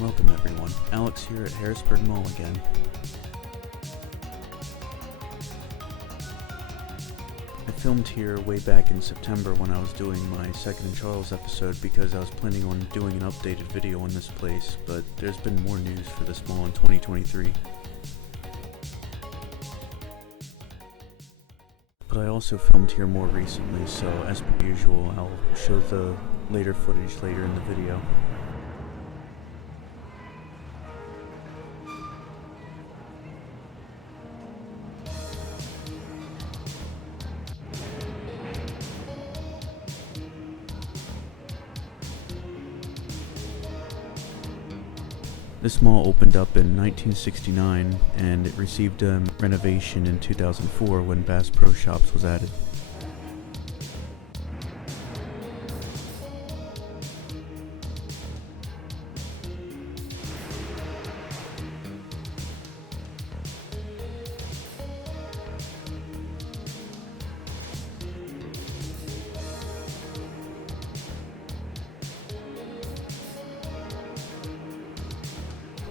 Welcome everyone, Alex here at Harrisburg Mall again. I filmed here way back in September when I was doing my Second and Charles episode because I was planning on doing an updated video on this place, but there's been more news for this mall in 2023. But I also filmed here more recently, so as per usual, I'll show the later footage later in the video. This mall opened up in 1969, and it received a renovation in 2004 when Bass Pro Shops was added.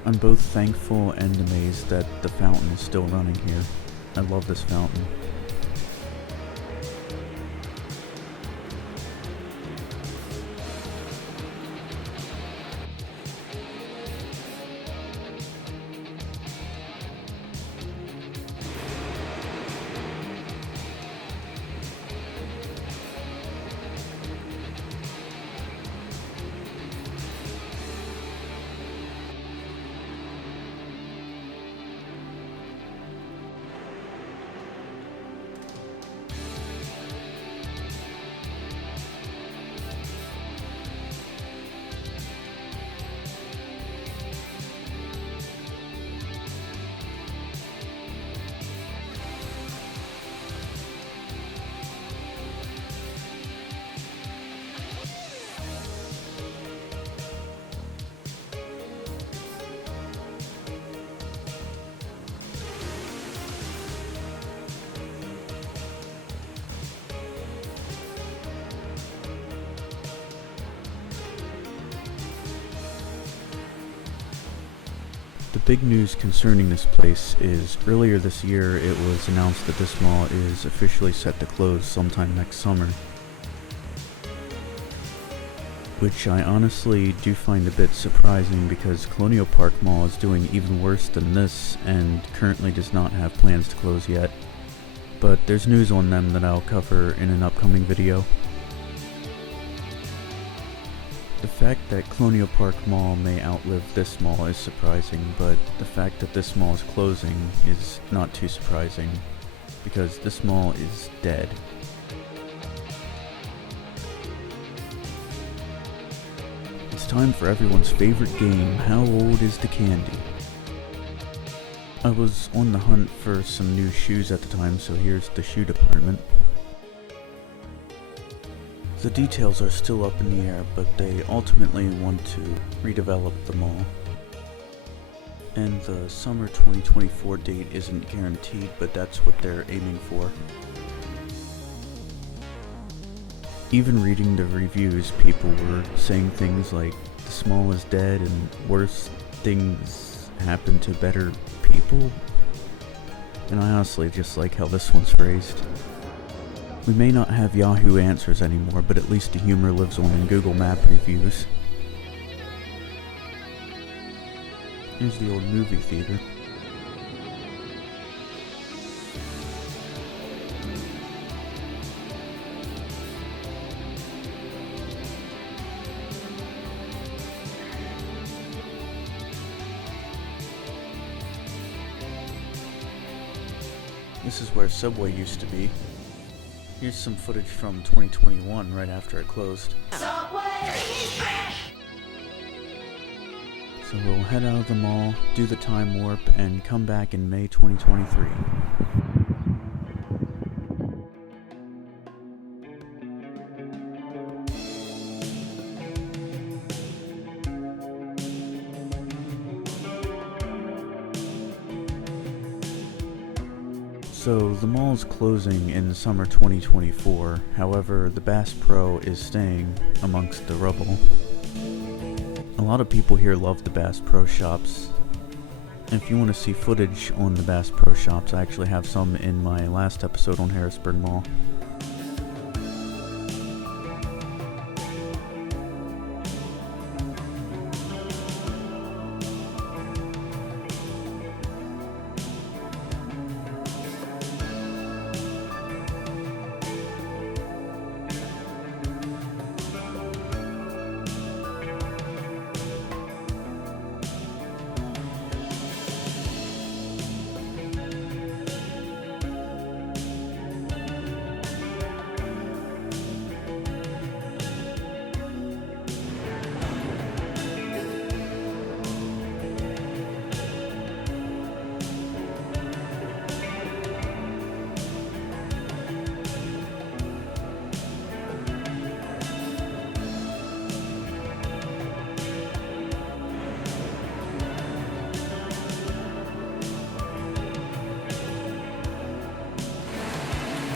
I'm both thankful and amazed that the fountain is still running here. I love this fountain. The big news concerning this place is earlier this year it was announced that this mall is officially set to close sometime next summer. Which I honestly do find a bit surprising because Colonial Park Mall is doing even worse than this and currently does not have plans to close yet. But there's news on them that I'll cover in an upcoming video. The fact that Colonial Park Mall may outlive this mall is surprising, but the fact that this mall is closing is not too surprising, because this mall is dead. It's time for everyone's favorite game, How Old is the Candy? I was on the hunt for some new shoes at the time, so here's the shoe department. The details are still up in the air, but they ultimately want to redevelop the mall. And the summer 2024 date isn't guaranteed, but that's what they're aiming for. Even reading the reviews, people were saying things like, the mall is dead and worse things happen to better people. And I honestly just like how this one's phrased. We may not have Yahoo Answers anymore, but at least the humor lives on in Google Map reviews. Here's the old movie theater. This is where Subway used to be. Here's some footage from 2021, right after it closed. So we'll head out of the mall, do the time warp, and come back in May 2023. So the mall is closing in summer 2024, however the Bass Pro is staying amongst the rubble. A A lot of people here love the Bass Pro Shops. And if you want to see footage on the Bass Pro Shops, I actually have some in my last episode on Harrisburg Mall.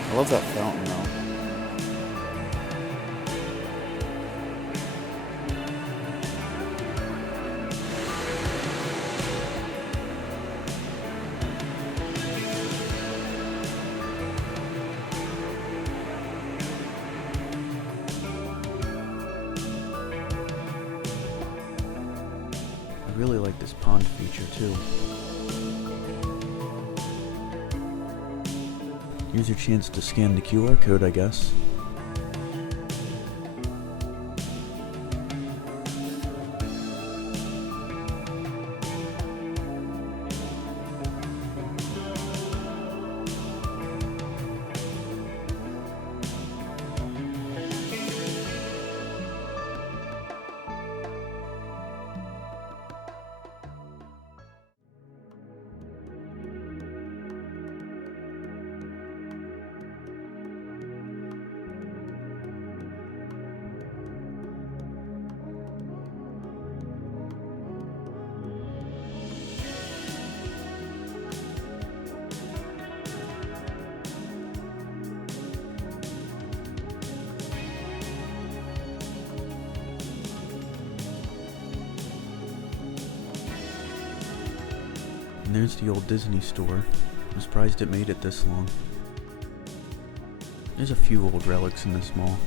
I love that fountain though. I really like this pond feature too. Here's your chance to scan the QR code, I guess. And there's the old Disney store. I'm surprised it made it this long. There's a few old relics in this mall.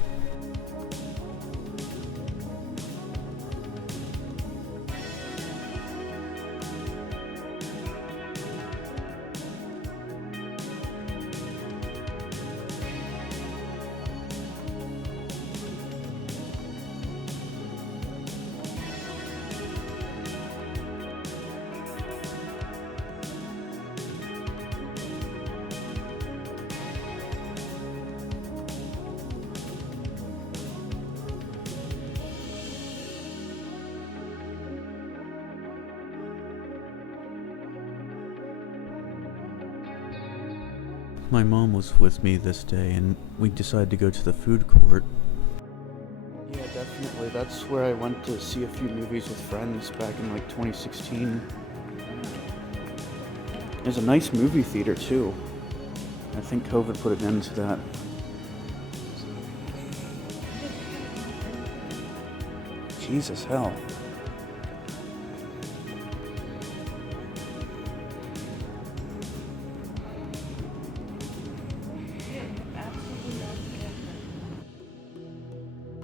My mom was with me this day, and we decided to go to the food court. Yeah, definitely. That's where I went to see a few movies with friends back in like 2016. There's a nice movie theater too. I think COVID put an end to that. Jesus hell.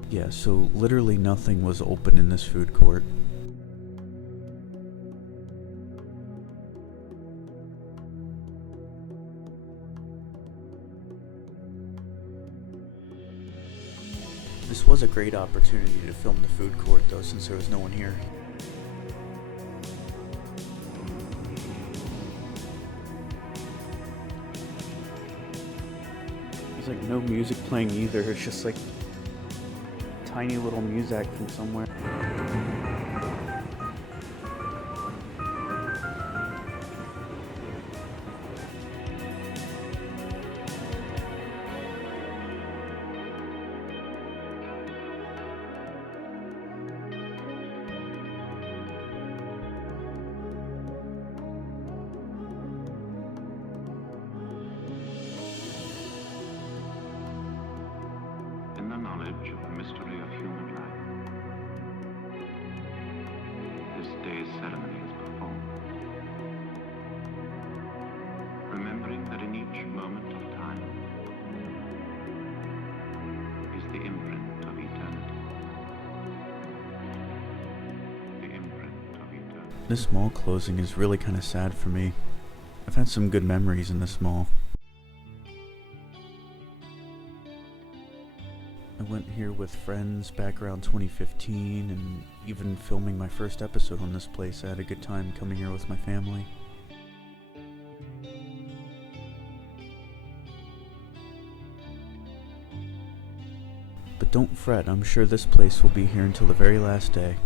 Yeah, so literally nothing was open in this food court. This was a great opportunity to film the food court though, since there was no one here. There's like no music playing either, it's just like tiny little music from somewhere. In the knowledge of the mystery of human life, day's ceremony is performed, remembering that in each moment of time is the imprint of eternity. The imprint of eternity. This mall closing is really kind of sad for me. I've had some good memories in this mall. I went here with friends back around 2015, and even filming my first episode on this place, I had a good time coming here with my family. But don't fret, I'm sure this place will be here until the very last day.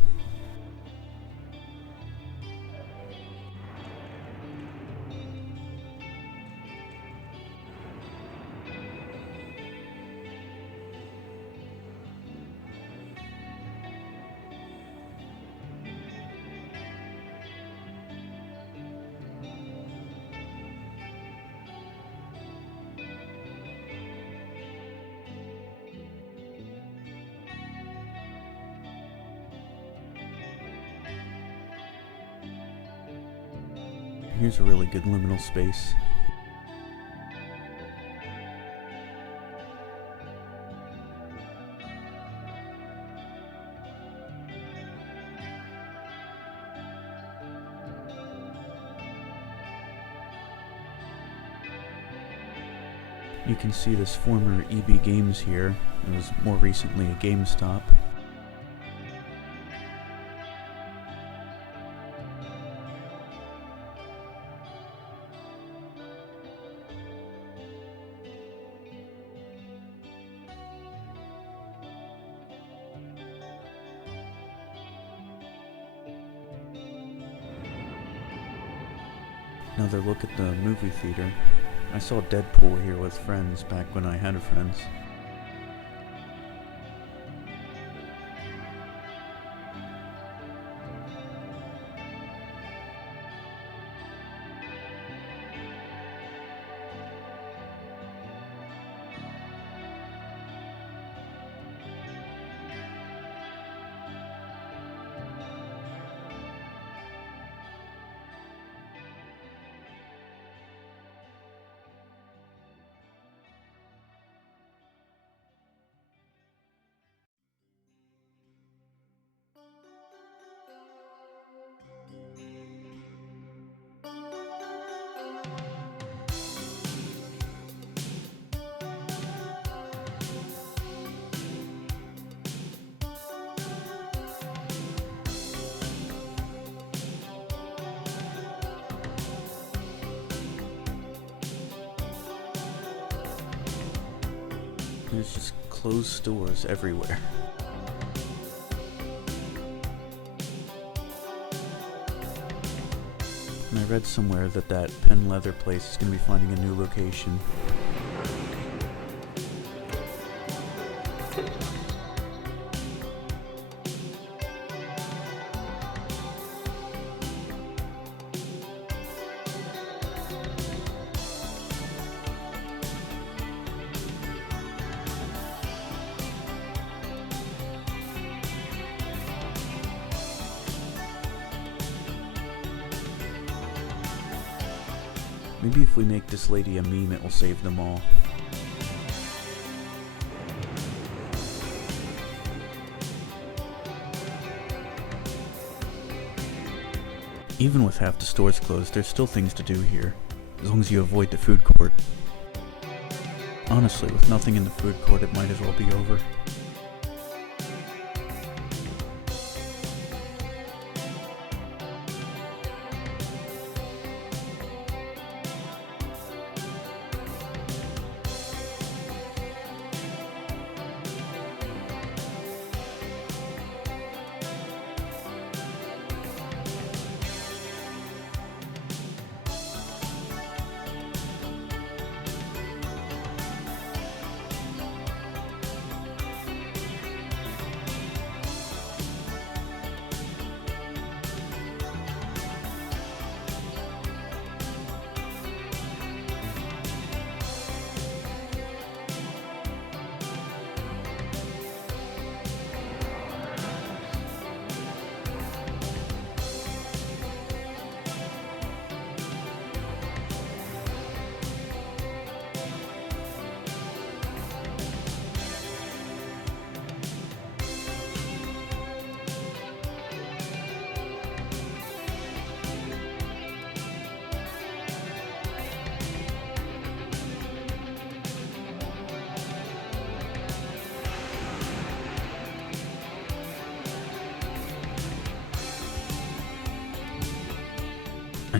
Here's a really good liminal space. You can see this former EB Games here. It was more recently a GameStop. Another look at the movie theater. I saw Deadpool here with friends back when I had friends. There's just closed stores everywhere. And I read somewhere that Penn Leather place is going to be finding a new location. Maybe if we make this lady a meme, it will save them all. Even with half the stores closed, there's still things to do here, as long as you avoid the food court. Honestly, with nothing in the food court, it might as well be over.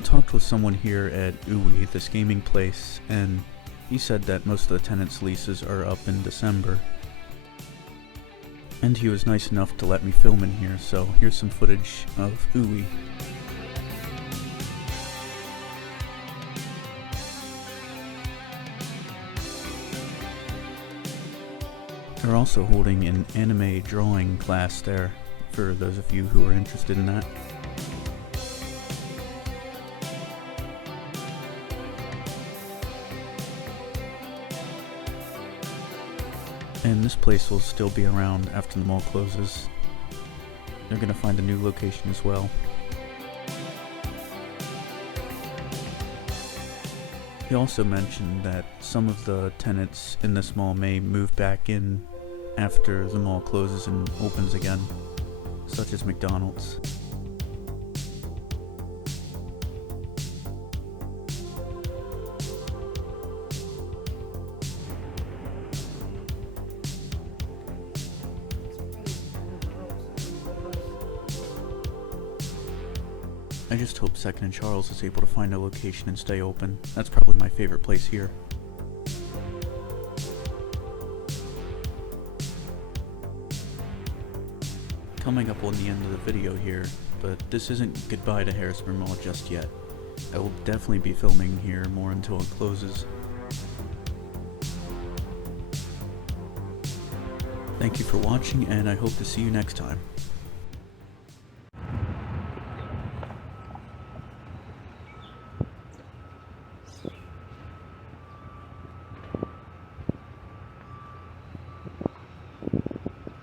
talked with someone here at Uwe, this gaming place, and he said that most of the tenants' leases are up in December. And he was nice enough to let me film in here, so here's some footage of Uwe. They're also holding an anime drawing class there, for those of you who are interested in that. And this place will still be around after the mall closes. They're gonna find a new location as well. He also mentioned that some of the tenants in this mall may move back in after the mall closes and opens again, such as McDonald's. I just hope 2nd and Charles is able to find a location and stay open. That's probably my favorite place here. Coming up on the end of the video here, but this isn't goodbye to Harrisburg Mall just yet. I will definitely be filming here more until it closes. Thank you for watching, and I hope to see you next time.